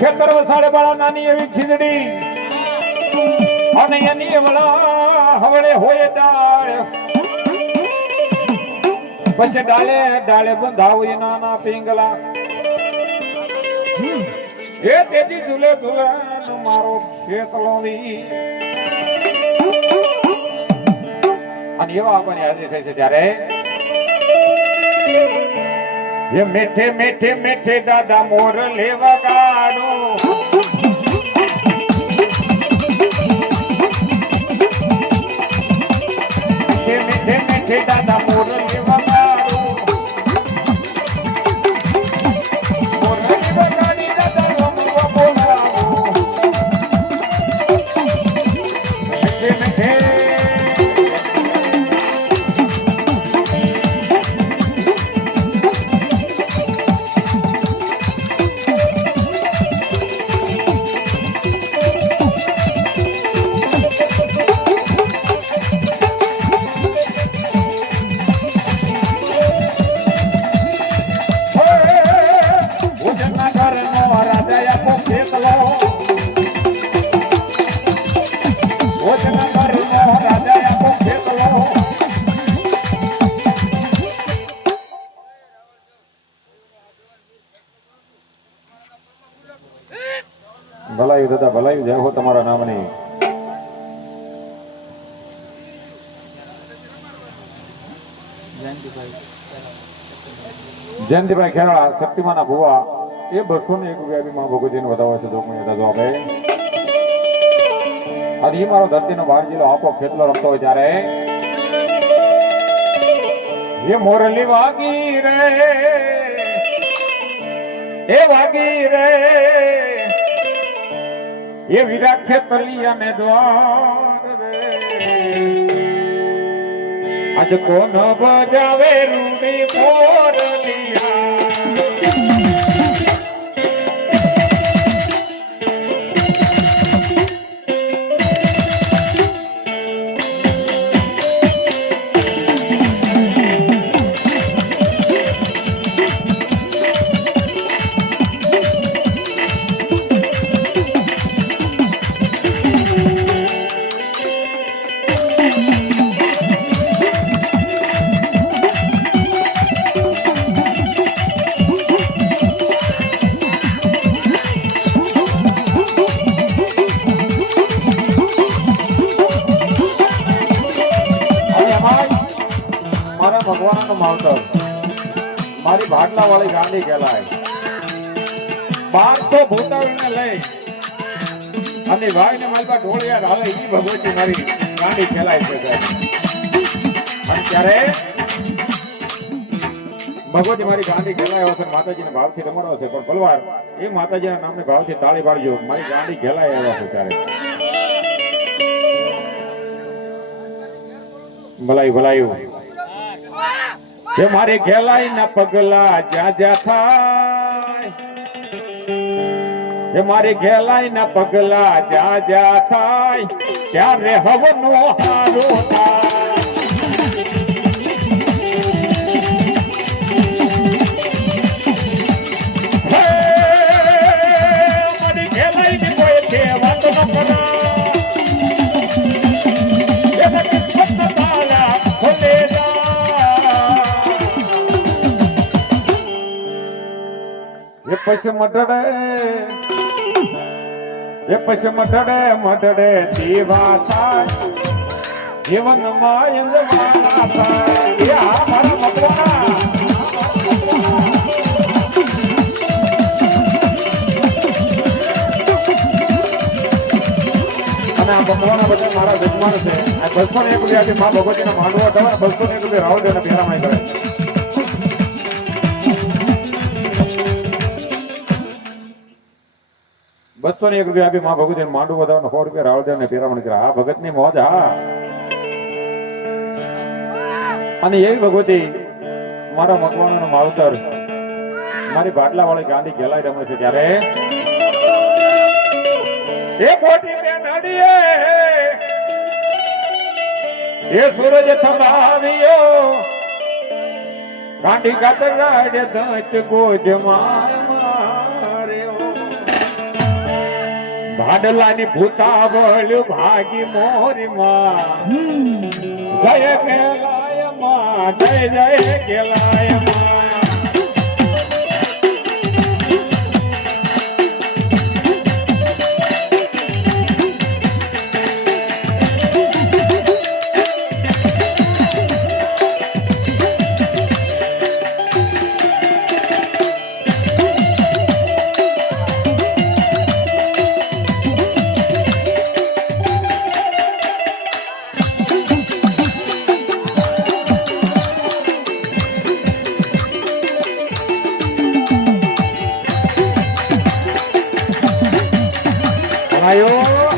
ખેતર વસાડે બાળા નાની એવી ખીજડી અને એની વળા હવળે હોય ડાળ પછી ડાળે ડાળે બંધાવું નાના પિંગલા એ તેજી ઝૂલે ઝૂલે મારો ખેતલો અને એવા આપણને હાજરી થઈ છે ત્યારે ये मीठे मीठे मीठे दादा मोर लेवा गाड़ो मीठे मीठे मीठे दादा मोर लेवा गाड़ो मोर लेवा गाड़ी दादा रमवा बोलावो मीठे मीठे ભલાઈ દાદા ભલાઈ જય હો તમારા નામની જયંતિભાઈ ખેરાળા શક્તિમાના ભુવા એ 201 રૂપિયા માં ભગવતીને વધાવે છે જોગણી દાદો આપે અને એ મારો ધરતીનો બહાર જિલ્લો આપો ખેતલો રમતો હોય ત્યારે એ મોરલી વાગી રે એ વાગી રે ये विराखे तलिया ने द्वार रे आज कौन बजावे रूडी मोरलिया ભગવાન નો માવતર મારી ભાટલા વાળી ગાંડી કહેલાય 500 ભૂતાવળને લઈ અને ભાઈ ને મારી પાસે ઢોળિયા હાલે ઈ ભગવતી મારી ગાંડી કહેલાય છે અને ત્યારે ભગવતી મારી ગાંડી કહેલાય છે માતાજીને ભાવથી રમણો છે પણ ભલવાર એ માતાજીના નામને ભાવથી તાળી પાડજો મારી ગાંડી કહેલાય આવ્યા છે ત્યારે ભલાઈ ભલાયું ये मारे घेलाई ना पगला जा जा थाय ये मारे घेलाई ना पगला जा जा थाय क्यारे हवनो हारो मारी घेलाई ने कोई के वात न करा ये किस्मत ताला खोले ये पैसे मटड़े मटड़े दीवा था जीवन मायंग माना था ये हमारा मटड़ा અને આ ભગવાનના બધા મારા જજમાન છે આ 201 રૂપિયાથી માં ભગવતીના માંડવા દવા 201 રૂપિયા રાવદેવના પેરામાં કરે 201 રૂપિયા આપી માં ભગવતી માંડું વધારે 100 રૂપિયા રાવળદેવ ને પેરામણ કર્યા આ ભગત ની મોજ હા અને એવી ભગવતી મારા મકવાણો માવતર મારી ભાટલા વાળી ગાંડી ખેલાઈ રમે છે ત્યારે એ મોટી બે નડીએ એ સૂરજ થમાવ્યો ગાંડી કાતર રાડે દંત ગોજ માર્યો ભાડલાની ભૂતાવળ ભાગી મોરી માં જય કેલાય માં જય જય કેલાય માં આયો